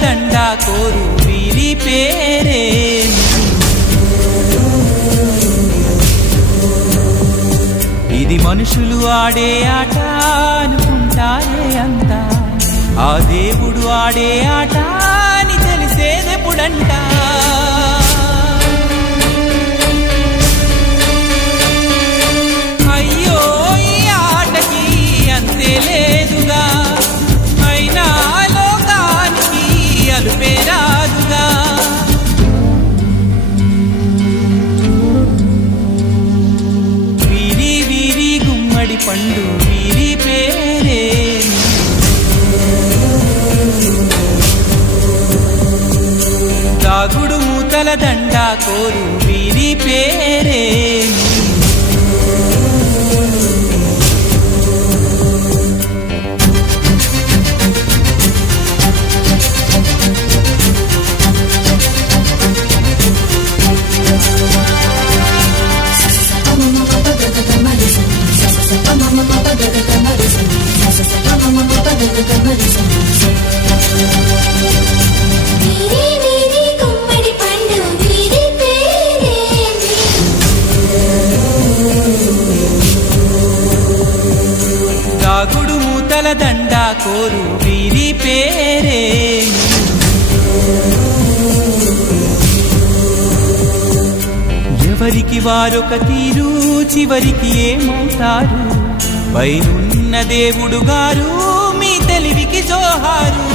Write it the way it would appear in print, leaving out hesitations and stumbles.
దండ కోరు వీరి పేరే. ఇది మనుషులు ఆడే ఆట అనుకుంటారే అంతా, ఆ దేవుడు ఆడే ఆట అని తెలిసేదెప్పుడంట. అయ్యో ఈ ఆటకి అంతే లేదుగా, అయినా లోకానికి అలుపే రాదుగా. వీరి వీరి గుమ్మడి పండు వీరి పేరే. దాగుడు మూతల దండ కోరు వీరి పేరే. దాగుడు మూతల దండ కోరు వీరి పేరే. ఎవరికి వారొక తీరు చివరికి ఏమవుతారు, పైనున్న దేవుడు గారు మీ తెలివికి జోహారు.